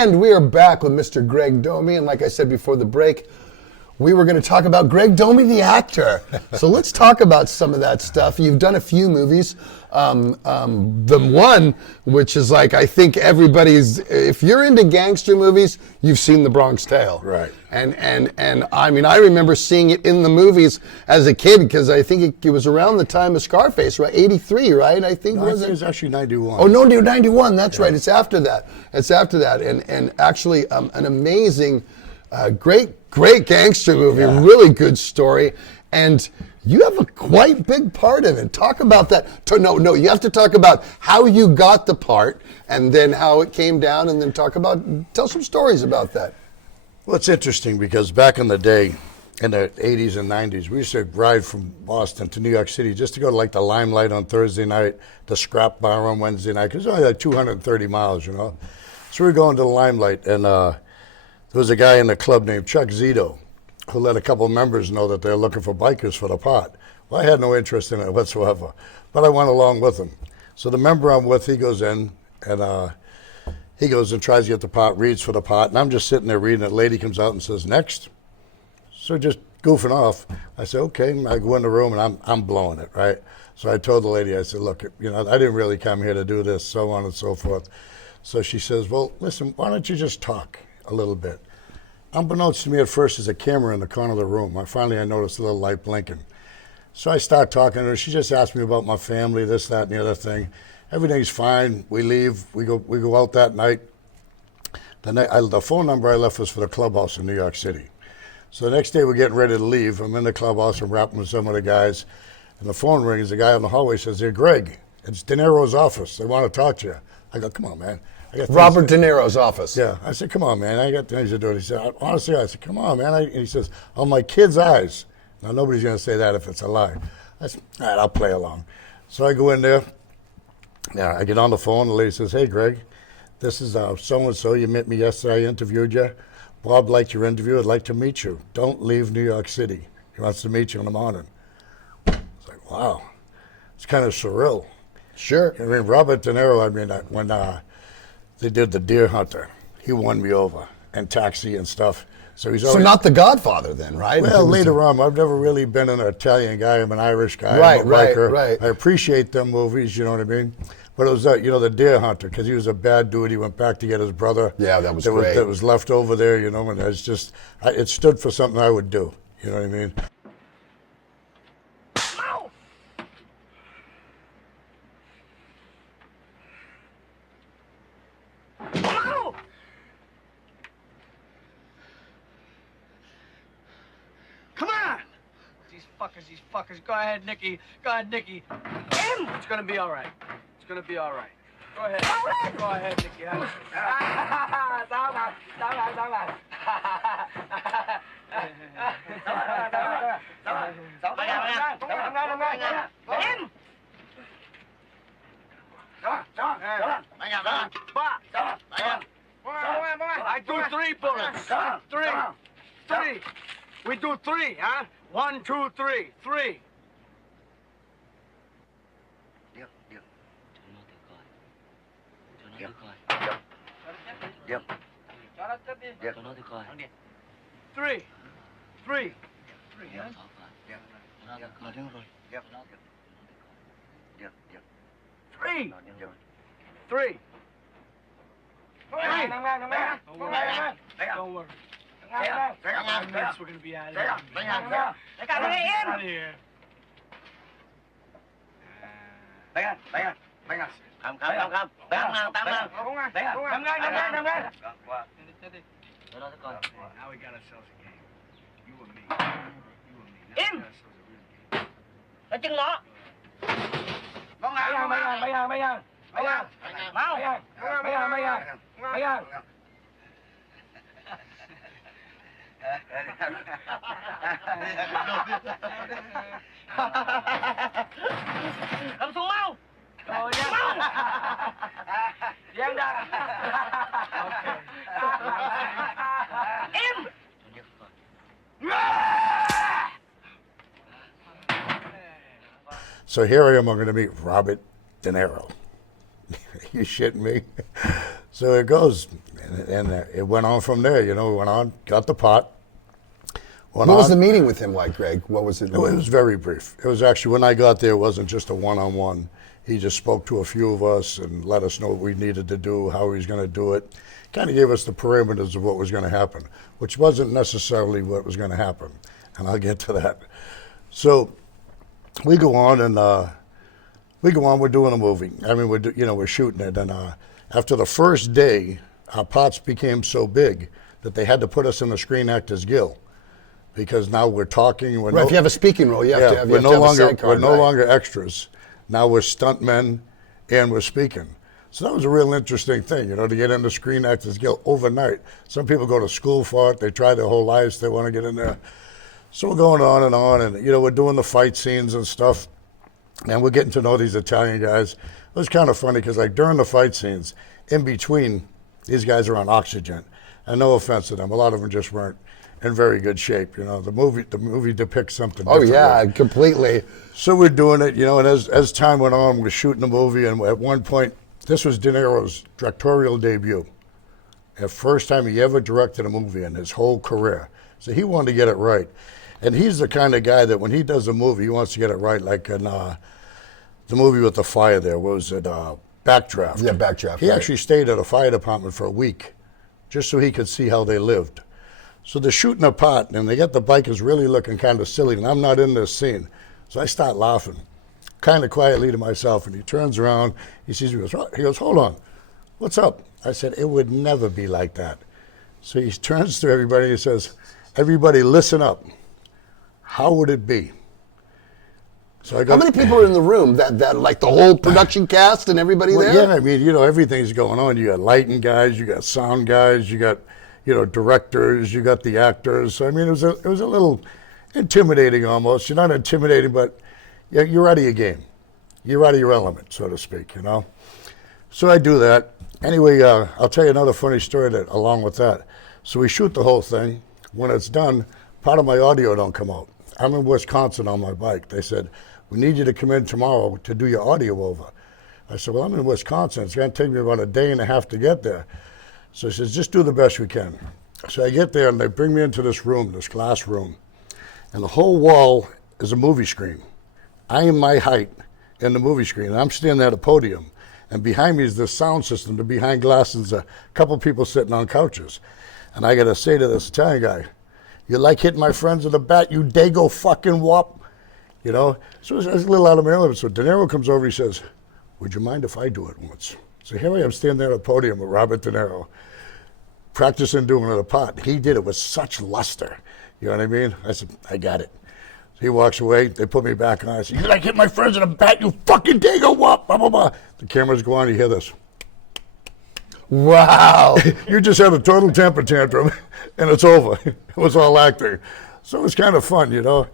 And we are back with Mr. Greg Domey. And like I said before the break, we were going to talk about Greg Domey, the actor. So let's talk about some of that stuff. You've done a few movies. The one, which is like, I think everybody's, if you're into gangster movies, you've seen The Bronx Tale. Right. And I mean, I remember seeing it in the movies as a kid because I think it was around the time of Scarface, right? 83, right? I think, no, was it was actually 91. Oh, no, 91. That's right. It's after that. And actually an amazing, great gangster movie. Yeah. Really good story. And you have a quite big part in it. Talk about that. No, you have to talk about how you got the part and then how it came down and then tell some stories about that. Well, it's interesting because back in the day, in the 80s and 90s, we used to ride from Boston to New York City just to go to like the Limelight on Thursday night, the Scrap Bar on Wednesday night, because it's only like 230 miles, you know. So we were going to the Limelight, and there was a guy in the club named Chuck Zetro who let a couple of members know that they're looking for bikers for the pot. Well, I had no interest in it whatsoever, but I went along with him. So the member I'm with, he goes in, and he goes and tries to get the pot, reads for the pot, and I'm just sitting there reading it. A lady comes out and says, next. So just goofing off. I said, okay. I go in the room, and I'm blowing it, right? So I told the lady, I said, look, you know, I didn't really come here to do this, so on and so forth. So she says, well, listen, why don't you just talk a little bit? Unbeknownst to me at first, there's a camera in the corner of the room. I noticed a little light blinking. So I start talking to her. She just asked me about my family, this, that, and the other thing. Everything's fine. We leave. We go out that night. The phone number I left was for the clubhouse in New York City. So the next day we're getting ready to leave. I'm in the clubhouse. I'm rapping with some of the guys. And the phone rings. The guy in the hallway says, hey, Greg, it's De Niro's office. They want to talk to you. I go, come on, man. Robert De Niro's office. Yeah. I said, come on, man. I got things to do. He said, honestly, I said, come on, man. And he says, on my kid's eyes. Now, nobody's going to say that if it's a lie. I said, all right, I'll play along. So I go in there. Yeah, I get on the phone. The lady says, hey, Greg, this is so-and-so. You met me yesterday. I interviewed you. Bob liked your interview. I'd like to meet you. Don't leave New York City. He wants to meet you in the morning. It's like, wow. It's kind of surreal. Sure. I mean, Robert De Niro, when they did The Deer Hunter, he won me over, and Taxi and stuff. So he's always, not The Godfather then, right? Well, later on, I've never really been an Italian guy. I'm an Irish guy. Right, I'm a biker. right. I appreciate them movies, you know what I mean? But it was, The Deer Hunter, because he was a bad dude. He went back to get his brother. Yeah, that was great. That was left over there, you know, and it's just, it stood for something I would do, you know what I mean? These fuckers. Go ahead, Nicky. It's gonna be all right. Go ahead, Nicky. I do 3 bullets. Three. We do 3, huh? 1, 2, 3. 3. Yep. 3. 3. 3. Don't worry. We're gonna be out of here. Out of here. Now we got ourselves a game. You and me. Now we got ourselves a real game. Cầm xuống mau. Rồi nha. Đi em ra. Im. So here I am, I'm going to meet Robert De Niro. You shitting me? So it goes, And it went on from there. You know, we went on, got the pot. What was the meeting with him like, Greg? What was it? It was very brief. It was actually, when I got there, it wasn't just a one-on-one. He just spoke to a few of us and let us know what we needed to do, how he was going to do it. Kind of gave us the parameters of what was going to happen, which wasn't necessarily what was going to happen. And I'll get to that. So we go on and we're doing a movie. I mean, we're shooting it. And after the first day, our pots became so big that they had to put us in the Screen Actors Guild. Because now we're talking. If you have a speaking role, we're no longer extras. Now we're stuntmen and we're speaking. So that was a real interesting thing, you know, to get into Screen Actors Guild overnight. Some people go to school for it. They try their whole lives. They want to get in there. So we're going on, and you know, we're doing the fight scenes and stuff, and we're getting to know these Italian guys. It was kind of funny because, like, during the fight scenes, in between, these guys are on oxygen. And no offense to them, a lot of them just weren't in very good shape. You know, the movie depicts something different. Oh yeah, completely. So we're doing it, you know, and as time went on, we're shooting the movie, and at one point, this was De Niro's directorial debut. The first time he ever directed a movie in his whole career. So he wanted to get it right. And he's the kind of guy that when he does a movie, he wants to get it right, like in the movie with the fire there. What was it? Backdraft. Yeah, Backdraft. He actually stayed at a fire department for a week just so he could see how they lived. So they're shooting a pot, and they get the bikers really looking kind of silly, and I'm not in this scene. So I start laughing, kind of quietly to myself, and he turns around, he sees me, he goes, hold on, what's up? I said, it would never be like that. So he turns to everybody and he says, everybody listen up. How would it be? So I go, how many people are in the room? That like the whole production cast and everybody there? Yeah, I mean, you know, everything's going on. You got lighting guys, you got sound guys, you got, you know, directors, you got the actors. So, I mean, it was a little intimidating almost. You're not intimidating, but you're out of your game. You're out of your element, so to speak, you know. So I do that. Anyway, I'll tell you another funny story along with that. So we shoot the whole thing. When it's done, part of my audio don't come out. I'm in Wisconsin on my bike. They said, we need you to come in tomorrow to do your audio over. I said, well, I'm in Wisconsin. It's going to take me about a day and a half to get there. So he says, just do the best we can. So I get there, and they bring me into this room, this glass room. And the whole wall is a movie screen. I am my height in the movie screen, and I'm standing at a podium. And behind me is this sound system. To behind glass is a couple people sitting on couches. And I got to say to this Italian guy, you like hitting my friends with a bat, you dago fucking wop? You know? So I was a little out of my element. So De Niro comes over, he says, would you mind if I do it once? So here I am standing there at a podium with Robert De Niro, practicing doing it a pot. He did it with such luster. You know what I mean? I said, I got it. So he walks away, they put me back on. I said, you like hitting my friends with a bat, you fucking dago wop, blah, blah, blah. The cameras go on, you hear this. Wow. You just had a total temper tantrum, and it's over. It was all acting. So it was kind of fun, you know.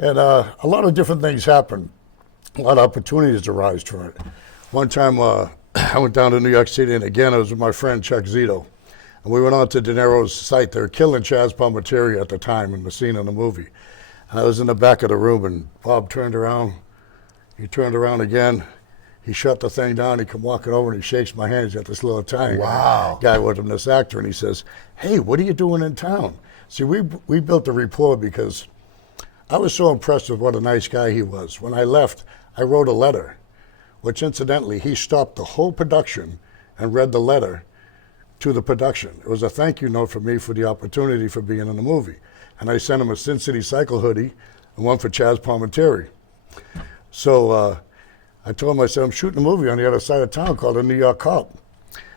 And a lot of different things happen. A lot of opportunities arise from it. One time I went down to New York City, and again, I was with my friend Chuck Zetro. And we went on to De Niro's site. They were killing Chaz Palminteri at the time in the scene in the movie. And I was in the back of the room, and Bob turned around. He turned around again. He shut the thing down. He come walking over, and he shakes my hand. He's got this little Italian guy with him, this actor, and he says, hey, what are you doing in town? See, we built a rapport because I was so impressed with what a nice guy he was. When I left, I wrote a letter, which incidentally, he stopped the whole production and read the letter to the production. It was a thank you note for me for the opportunity for being in the movie. And I sent him a Sin City Cycle hoodie and one for Chaz Palminteri. So I told him, I said, I'm shooting a movie on the other side of town called The New York Cop.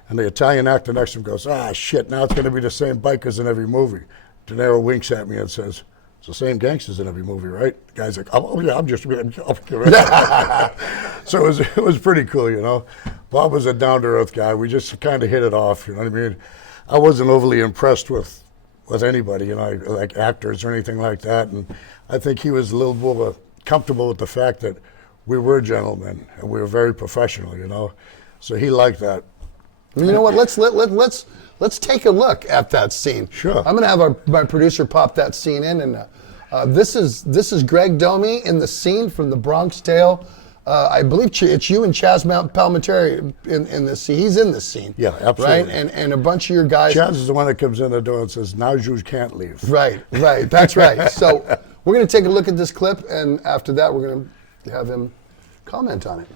And the Italian actor next to him goes, shit, now it's going to be the same bikers in every movie. De Niro winks at me and says, it's the same gangsters in every movie, right? The guy's like, oh yeah, I'm just... So it was pretty cool, you know. Bob was a down-to-earth guy. We just kind of hit it off, you know what I mean? I wasn't overly impressed with anybody, you know, like actors or anything like that. And I think he was a little more comfortable with the fact that we were gentlemen and we were very professional, you know. So he liked that. You know what? Let's take a look at that scene. Sure. I'm going to have my producer pop that scene in, and this is Greg Domey in the scene from The Bronx Tale. I believe it's you and Chaz Palminteri in this scene. He's in this scene. Yeah, absolutely. Right, and a bunch of your guys. Chaz is the one that comes in the door and says, "Now you can't leave." Right. That's right. So we're going to take a look at this clip, and after that, we're going to have him comment on it.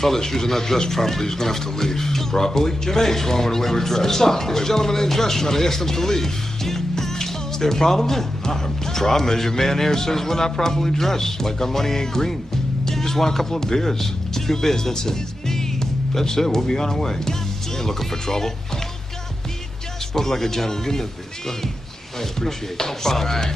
Fellas, you're not dressed properly. He's gonna have to leave. Properly? Jimmy! What's wrong with the way we're dressed? What's up? This gentleman ain't dressed right. I asked him to leave. Is there a problem then? The problem is your man here says we're not properly dressed, like our money ain't green. We just want a couple of beers. A few beers, that's it. That's it, we'll be on our way. We ain't looking for trouble. Spoke like a gentleman. Give me the beers. Go ahead. I appreciate it. No problem.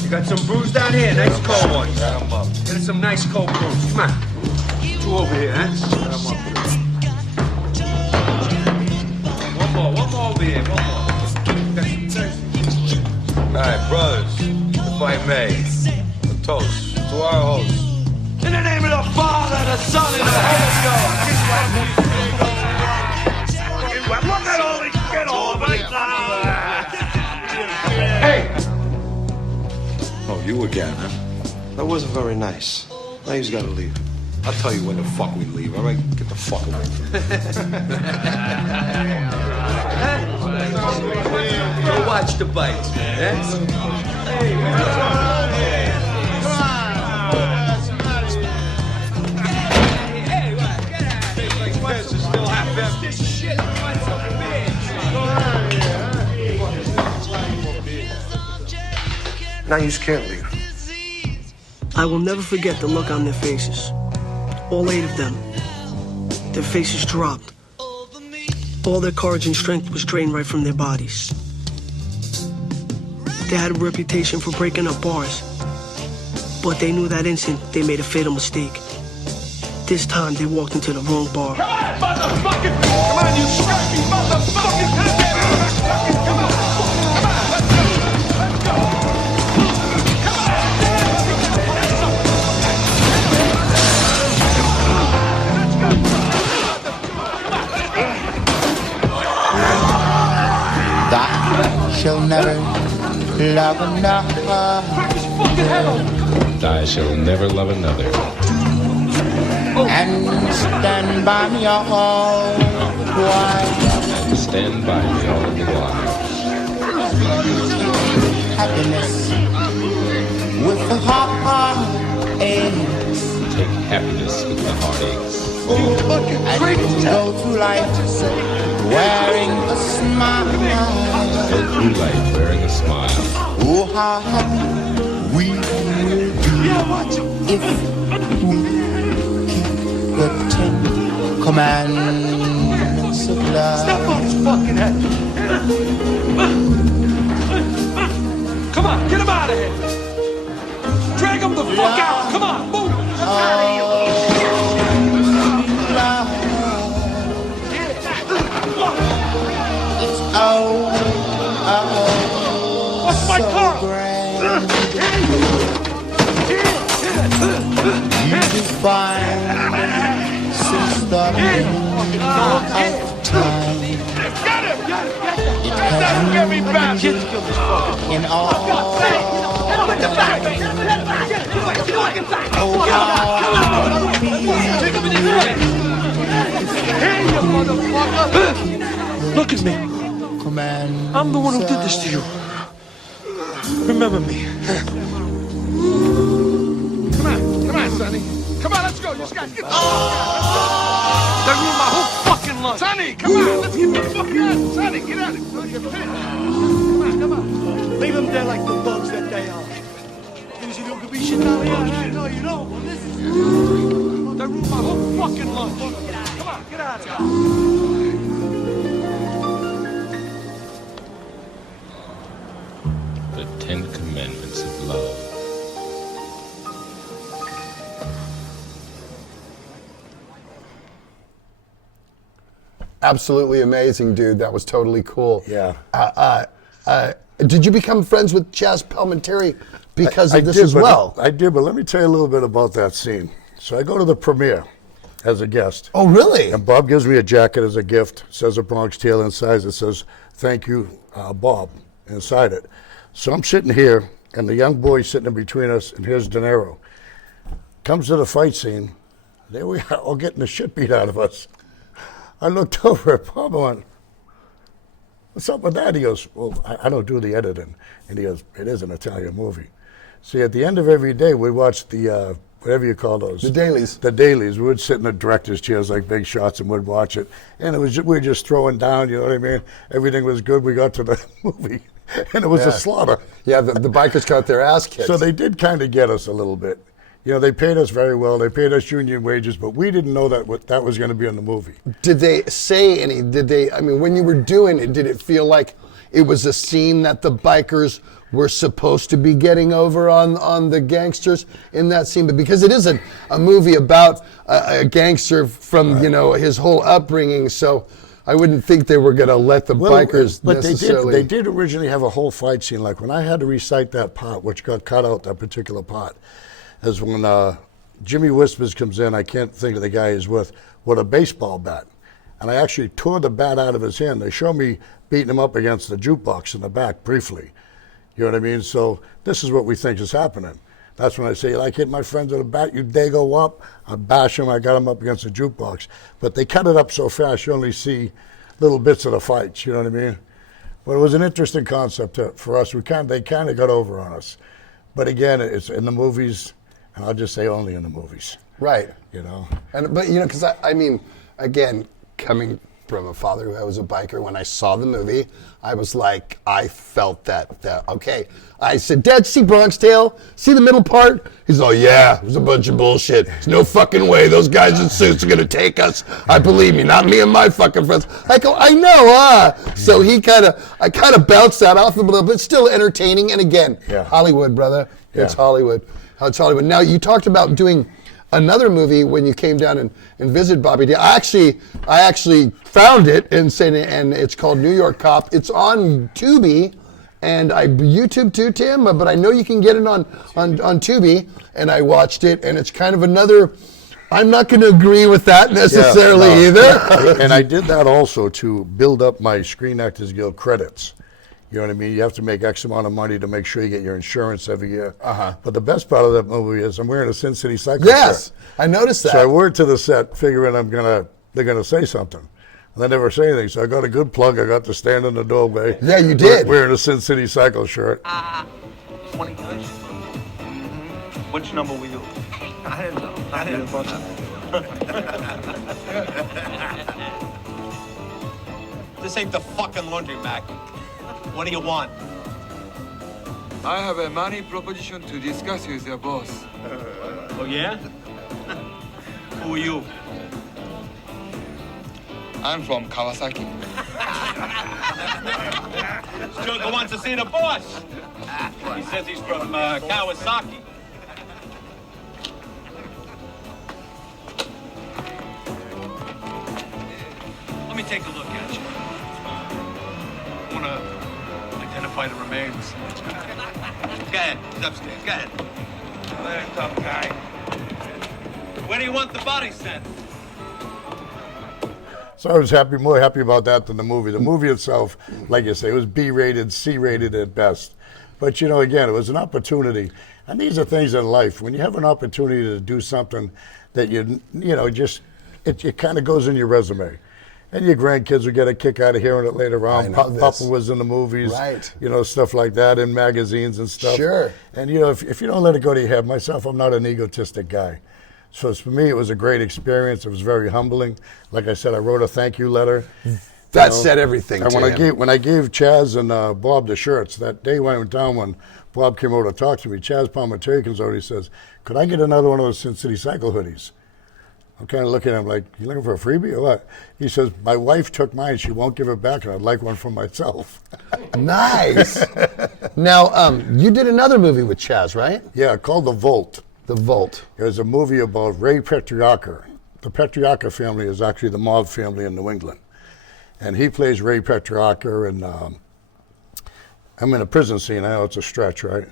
You got some brews down here, nice cold ones. Get us some nice cold brews. Come on. Two over here, huh? One more over here, one more. All right, brothers, if I may, a toast to our host. In the name of the Father, the Son, and the Holy Ghost. Look at all these shit over Hey! Oh, you again, huh? That wasn't very nice. Now he's got to leave. I'll tell you when the fuck we leave, all right? Get the fuck away from me. Go watch the bites, man. Hey, Now you can't leave. I will never forget the look on their faces. All 8 of them. Their faces dropped. All their courage and strength was drained right from their bodies. They had a reputation for breaking up bars. But they knew that instant they made a fatal mistake. This time they walked into the wrong bar. Come on, motherfucker! Come on, you scrappy motherfucker! Come on! Shall never love another. I shall never love another. And stand by me all the while. And stand by me all the while. Happiness with the heartaches. Take happiness with the heartaches. And go through life wearing a smile. Go through life wearing a smile. Oh, how happy we will be if we keep the 10 commandments of love. Step on his fucking head! Come on, get him out of here! Drag him the fuck out! Come on, move! What's my car? You define since the beginning of time. Get him! Get me back! In all. Hey, you motherfucker! Look at me. I'm the one who did this to you. Remember me. Come on, Sonny. Come on, let's go. You just got to get the fuck out. That ruined my whole fucking lunch. Sonny, come on. Let's get the fuck out. Sonny, get out of here. Come on, come on. Leave them there like the thugs that they are. Things you do could be shit down here. No, you don't. Well, this is... They ruined my whole fucking lunch. Come on, get out of here. The 10 Commandments of Love. Absolutely amazing, dude. That was totally cool. Yeah. Did you become friends with Chaz Palminteri because of this did, as but well? I did, but let me tell you a little bit about that scene. So I go to the premiere as a guest. Oh, really? And Bob gives me a jacket as a gift. It says a Bronx Tale inside. It says, "Thank you, Bob," inside it. So I'm sitting here, and the young boy sitting in between us, and here's De Niro. Comes to the fight scene. There we are, all getting the shit beat out of us. I looked over at Bob and went, "What's up with that?" He goes, "Well, I don't do the editing." And he goes, "It is an Italian movie." See, at the end of every day, we watch the, whatever you call those. The dailies. The dailies. We would sit in the director's chairs like big shots and would watch it. And it was we were just throwing down, you know what I mean? Everything was good. We got to the movie, and it was a slaughter. Yeah, the bikers got their ass kicked. So they did kind of get us a little bit. You know, they paid us very well. They paid us union wages, but we didn't know that was going to be in the movie. Did they say any, I mean, when you were doing it, did it feel like it was a scene that the bikers were supposed to be getting over on the gangsters in that scene? But because it is a movie about a gangster from, you know, his whole upbringing, so I wouldn't think they were going to let the bikers but necessarily. they did originally have a whole fight scene. Like when I had to recite that part, which got cut out, that particular part, is when Jimmy Whispers comes in, I can't think of the guy he's with a baseball bat. And I actually tore the bat out of his hand. They show me beating him up against the jukebox in the back briefly. You know what I mean? So this is what we think is happening. That's when I say, like, hit my friends with a bat, you dago up, I bash him, I got him up against the jukebox. But they cut it up so fast, you only see little bits of the fights, you know what I mean? But it was an interesting concept for us. They kind of got over on us. But again, it's in the movies, and I'll just say only in the movies. Right. You know? But, you know, because I mean, again, coming from a father who was a biker, when I saw the movie, I was like, I felt that okay. I said, "Dad, see Bronx Tale? See the middle part?" He's all, "Yeah, it was a bunch of bullshit. There's no fucking way those guys in suits are going to take us. I believe me, not me and my fucking friends." I go, "I know, So I kind of bounced that off a little bit, still entertaining. And again, Hollywood, brother. It's Hollywood. It's Hollywood. Now, you talked about doing another movie when you came down and visited Bobby D. I actually found it and it's called New York Cop. It's on Tubi, and I YouTube too, Tim, but I know you can get it on Tubi, and I watched it, and it's kind of another. I'm not going to agree with that necessarily either. And I did that also to build up my Screen Actors Guild credits. You know what I mean? You have to make X amount of money to make sure you get your insurance every year. But the best part of that movie is I'm wearing a Sin City Cycle shirt. I noticed that. So I wore it to the set, figuring they're gonna say something. And they never say anything. So I got a good plug. I got to stand in the doorway. Yeah, you did. Wearing a Sin City Cycle shirt. 20 good. Which number were you? I didn't know. I didn't know. This ain't the fucking laundromat. What do you want? I have a money proposition to discuss with your boss. Oh, yeah? Who are you? I'm from Kawasaki. Joker wants to see the boss. He says he's from Kawasaki. Let me take a look at you. I want to identify the remains. Go ahead. He's upstairs. Go ahead. There, tough guy. Where do you want the body sent? So I was more happy about that than the movie. The movie itself, like you say, it was B-rated, C-rated at best. But, you know, again, it was an opportunity. And these are things in life. When you have an opportunity to do something that it kind of goes in your resume. And your grandkids will get a kick out of hearing it later on. Papa was in the movies, right? You know, stuff like that, in magazines and stuff. Sure. And, you know, if you don't let it go to your head, myself, I'm not an egotistic guy. So for me, it was a great experience. It was very humbling. Like I said, I wrote a thank you letter. That said everything And to him. when I gave Chaz and Bob the shirts, that day when I went down, when Bob came over to talk to me, Chaz Palminteri comes over and he says, could I get another one of those Sin City Cycle hoodies? I'm kind of looking at him like, you looking for a freebie or what? He says, my wife took mine. She won't give it back, and I'd like one for myself. Nice. Now, you did another movie with Chaz, right? Yeah, called The Volt. The Volt. It was a movie about Ray Petriarca. The Petriarca family is actually the mob family in New England. And he plays Ray Petriarca, and I'm in a prison scene. I know it's a stretch, right?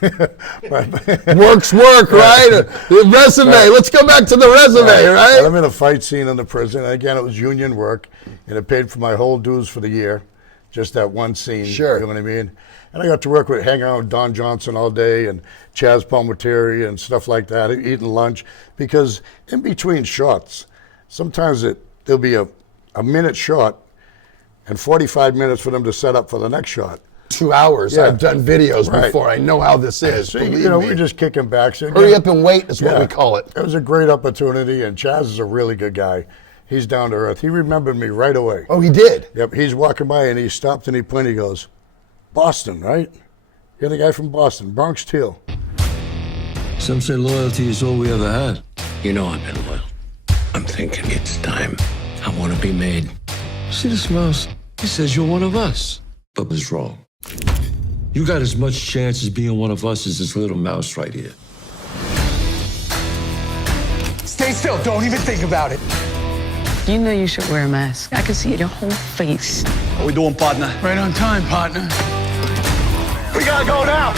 Work's work, right? The resume. Let's go back to the resume, right? I'm in a fight scene in the prison. Again, it was union work, and it paid for my whole dues for the year, just that one scene. Sure. You know what I mean? And I got to work hang around with Don Johnson all day and Chaz Palminteri and stuff like that, eating lunch. Because in between shots, sometimes there'll be a minute shot and 45 minutes for them to set up for the next shot. 2 hours. Yeah. I've done videos before. I know how this is. So, believe me. we're just kicking back. So Hurry up and wait is what we call it. It was a great opportunity, and Chaz is a really good guy. He's down to earth. He remembered me right away. Oh, he did? Yep. He's walking by, and he stopped, and he pointed. He goes, Boston, right? You're the guy from Boston, Bronx Teal. Some say loyalty is all we ever had. You know I've been loyal. I'm thinking it's time. I want to be made. See the smiles? He says you're one of us. But was wrong. You got as much chance as being one of us as this little mouse right here. Stay still. Don't even think about it. You know you should wear a mask. I can see your whole face. How we doing, partner? Right on time, partner. We gotta go now.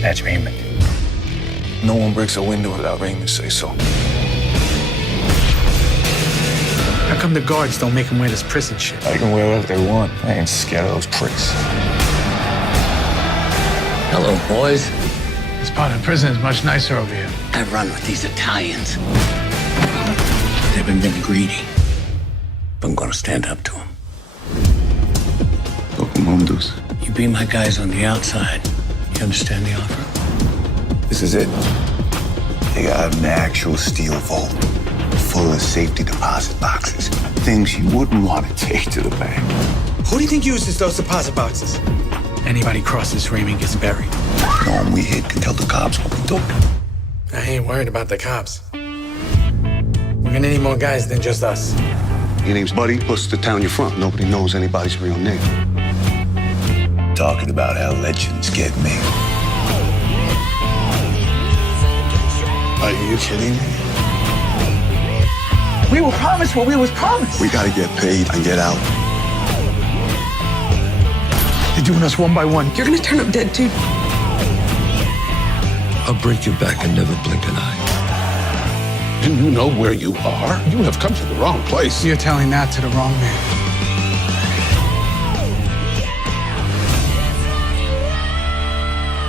That's Raymond. No one breaks a window without Raymond say so. How come the guards don't make him wear this prison shit? They can wear whatever they want. I ain't scared of those pricks. Hello, boys. This part of the prison is much nicer over here. I run with these Italians. They've been greedy. But I'm gonna stand up to them. Mundus. You be my guys on the outside. You understand the offer? This is it. They got an actual steel vault full of safety deposit boxes. Things you wouldn't want to take to the bank. Who do you think uses those deposit boxes? Anybody crosses Raymond gets buried. No one we hit can tell the cops what we do. I ain't worried about the cops. We're gonna need more guys than just us. Your name's Buddy, plus the town you're from. Nobody knows anybody's real name. Talking about how legends get made. Are you kidding me? We were promised what we was promised. We gotta get paid and get out. They're doing us one by one. You're gonna turn up dead too. I'll break your back and never blink an eye. Do you know where you are? You have come to the wrong place. You're telling that to the wrong man.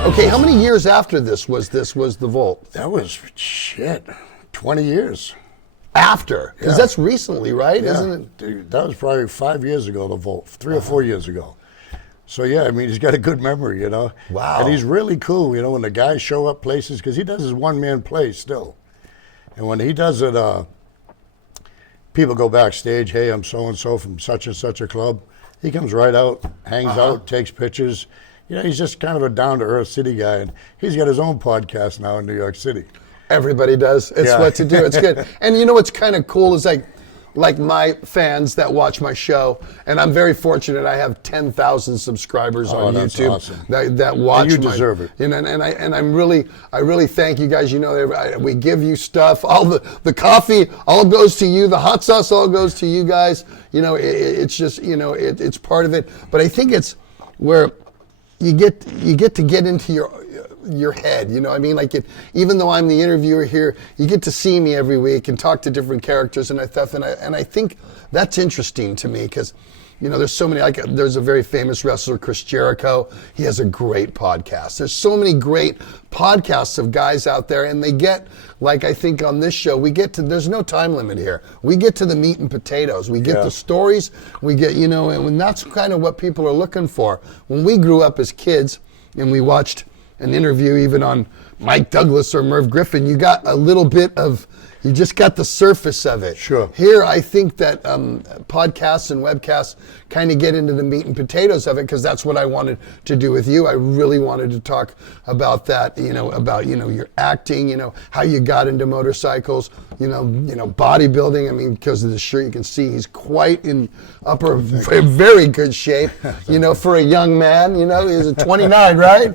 Okay, how many years after this was The Volt? That was, 20 years. After? Because that's recently, right? Yeah. Isn't it? Dude, that was probably 5 years ago, The Volt, 3 or 4 years ago. So, yeah, I mean, he's got a good memory, you know. Wow. And he's really cool, you know, when the guys show up places, because he does his one-man play still. And when he does it, people go backstage, hey, I'm so-and-so from such and such a club. He comes right out, hangs out, takes pictures. You know, he's just kind of a down-to-earth city guy, and he's got his own podcast now in New York City. Everybody does. It's what to do. It's good. And you know what's kind of cool is like my fans that watch my show, and I'm very fortunate. I have 10,000 subscribers on that's YouTube awesome. that watch. And you deserve it. And I really thank you guys. You know, we give you stuff. All the coffee all goes to you. The hot sauce all goes to you guys. You know, it's just it's part of it. But I think it's where you get to get into your head, you know what I mean? Like even though I'm the interviewer here, you get to see me every week and talk to different characters and stuff, and I think that's interesting to me because, you know, there's so many, there's a very famous wrestler, Chris Jericho. He has a great podcast. There's so many great podcasts of guys out there, and they get, like I think on this show, there's no time limit here. We get to the meat and potatoes. We get the stories, we get, you know, and that's kind of what people are looking for. When we grew up as kids and we watched an interview even on Mike Douglas or Merv Griffin, you got a little bit of, You just got the surface of it. Sure. Here, I think that podcasts and webcasts kind of get into the meat and potatoes of it, because that's what I wanted to do with you. I really wanted to talk about that, about your acting, how you got into motorcycles, bodybuilding. I mean, because of the shirt, you can see he's quite in very good shape, for a young man. He's 29, right?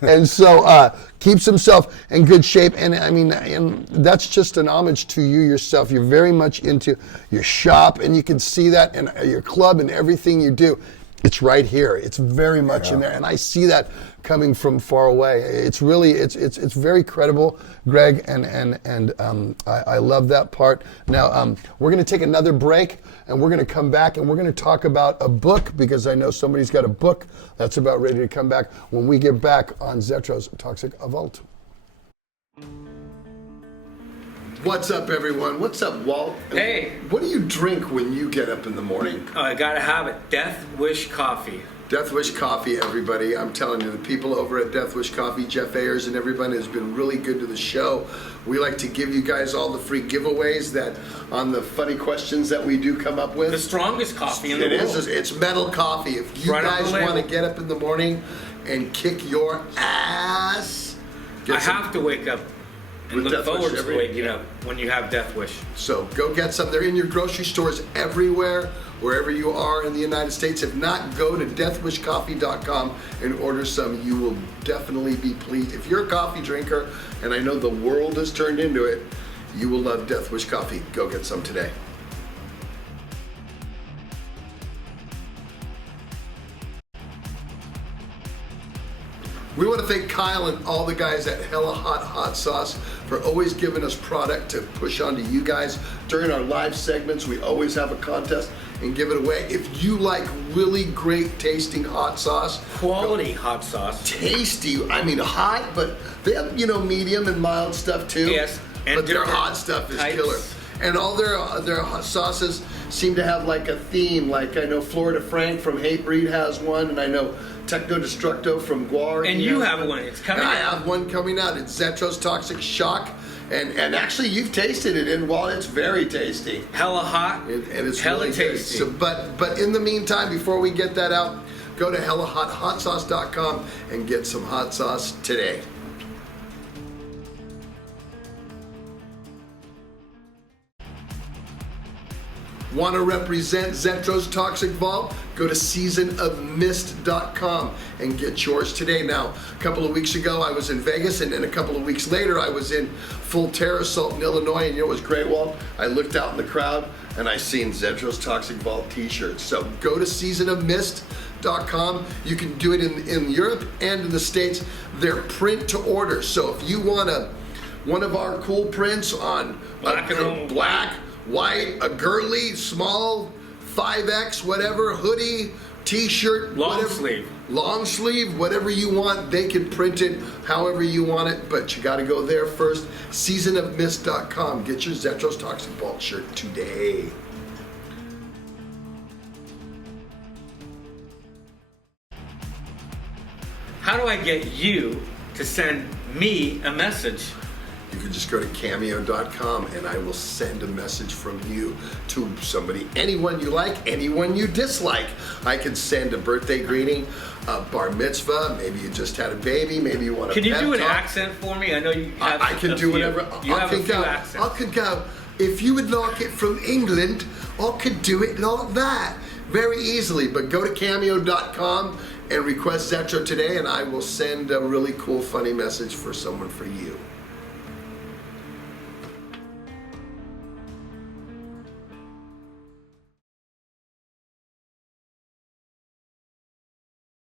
And so keeps himself in good shape. And I mean, and that's just an homage to you yourself. You're very much into your shop, and you can see that in your club and everything you do. It's right here. It's very much in there, and I see that coming from far away. It's really, it's very credible, Greg, and I love that part. Now we're going to take another break, and we're going to come back, and we're going to talk about a book, because I know somebody's got a book that's about ready to come back when we get back on Zetro's Toxic Vault. What's up, everyone? What's up, Walt? Hey. What do you drink when you get up in the morning? Oh, I gotta have it. Death Wish Coffee. Death Wish Coffee, everybody. I'm telling you, the people over at Death Wish Coffee, Jeff Ayers and everybody, has been really good to the show. We like to give you guys all the free giveaways that on the funny questions that we do come up with. The strongest coffee in the world. It is. It's metal coffee. If you guys want to get up in the morning and kick your ass, I have to wake up and look forward to waking up when you have Death Wish. So go get some. They're in your grocery stores everywhere, wherever you are in the United States. If not, go to deathwishcoffee.com and order some. You will definitely be pleased. If you're a coffee drinker, and I know the world has turned into it, you will love Death Wish Coffee. Go get some today. We want to thank Kyle and all the guys at Hella Hot Sauce for always giving us product to push on to you guys. During our live segments, we always have a contest and give it away. If you like really great tasting hot sauce. Quality hot sauce. Tasty, I mean hot, but they have, medium and mild stuff too. Yes. And but their hot stuff is killer. And all their hot sauces seem to have like a theme. Like I know Florida Frank from Hatebreed has one, and I know Techno Destructo from Guar. And you have one. It's coming out. I have one coming out. It's Zetro's Toxic Shock. And actually, you've tasted it, and while it's very tasty. Hella hot. And it's hella really tasty. So, but in the meantime, before we get that out, go to hellahotsauce.com and get some hot sauce today. Want to represent Zetro's Toxic Vault? Go to seasonofmist.com and get yours today. Now, a couple of weeks ago, I was in Vegas, and then a couple of weeks later, I was in Full Terror Assault in Illinois, and it was great, Walt. I looked out in the crowd, and I seen Zetro's Toxic Vault t-shirts. So go to seasonofmist.com. You can do it in Europe and in the States. They're print to order. So if you want one of our cool prints on black, white, a girly, small, 5X, whatever, hoodie, t-shirt, long sleeve, whatever you want, they can print it however you want it, but you got to go there first. Seasonofmist.com. Get your Zetro's Toxic Vault shirt today. How do I get you to send me a message? You can just go to cameo.com and I will send a message from you to somebody, anyone you like, anyone you dislike. I can send a birthday greeting, a bar mitzvah, maybe you just had a baby, maybe you want to Can you do an accent for me? I know you have I can do whatever. You have a few accents. I could go, if you would like it from England, I could do it like that. Very easily, but go to cameo.com and request Zetro today and I will send a really cool, funny message for someone for you.